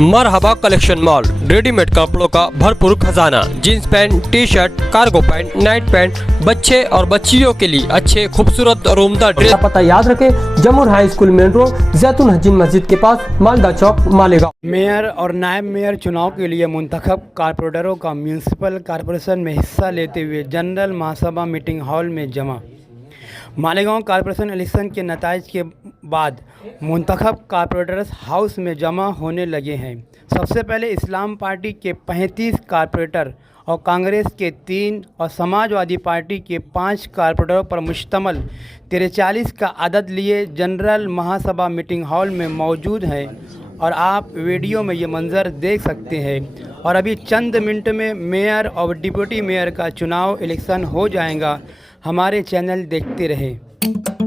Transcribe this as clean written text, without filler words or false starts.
मरहबा collection mall, readymade कपड़ों का भरपूर खजाना, jeans pant, T shirt, cargo pant, night pant, बच्चे और बच्चियों के लिए अच्छे खूबसूरत और उम्दा ड्रेस। पता याद रखें, जमुर हाई स्कूल मेन रोड, जैतून हजीन मस्जिद के पास, मालदा चौक, मालेगांव। मेयर और नायब मेयर चुनाव के लिए मुंतखब कारपोरेटरों का म्यूनसिपल कॉरपोरेशन में हिस्सा लेते हुए जनरल महासभा मीटिंग हॉल में जमा। मालेगांव कॉरपोरेशन इलेक्शन के नताइज के बाद मुंतखब कॉरपोरेटर्स हाउस में जमा होने लगे हैं। सबसे पहले इस्लाम पार्टी के 35 कॉरपोरेटर और कांग्रेस के 3 और समाजवादी पार्टी के 5 कॉरपोरेटरों पर मुश्तमल 43 का अदद लिए जनरल महासभा मीटिंग हॉल में मौजूद हैं और आप वीडियो में ये मंज़र देख सकते हैं। और अभी चंद मिनट में मेयर और डिप्टी मेयर का चुनाव इलेक्शन हो जाएगा। हमारे चैनल देखते रहें।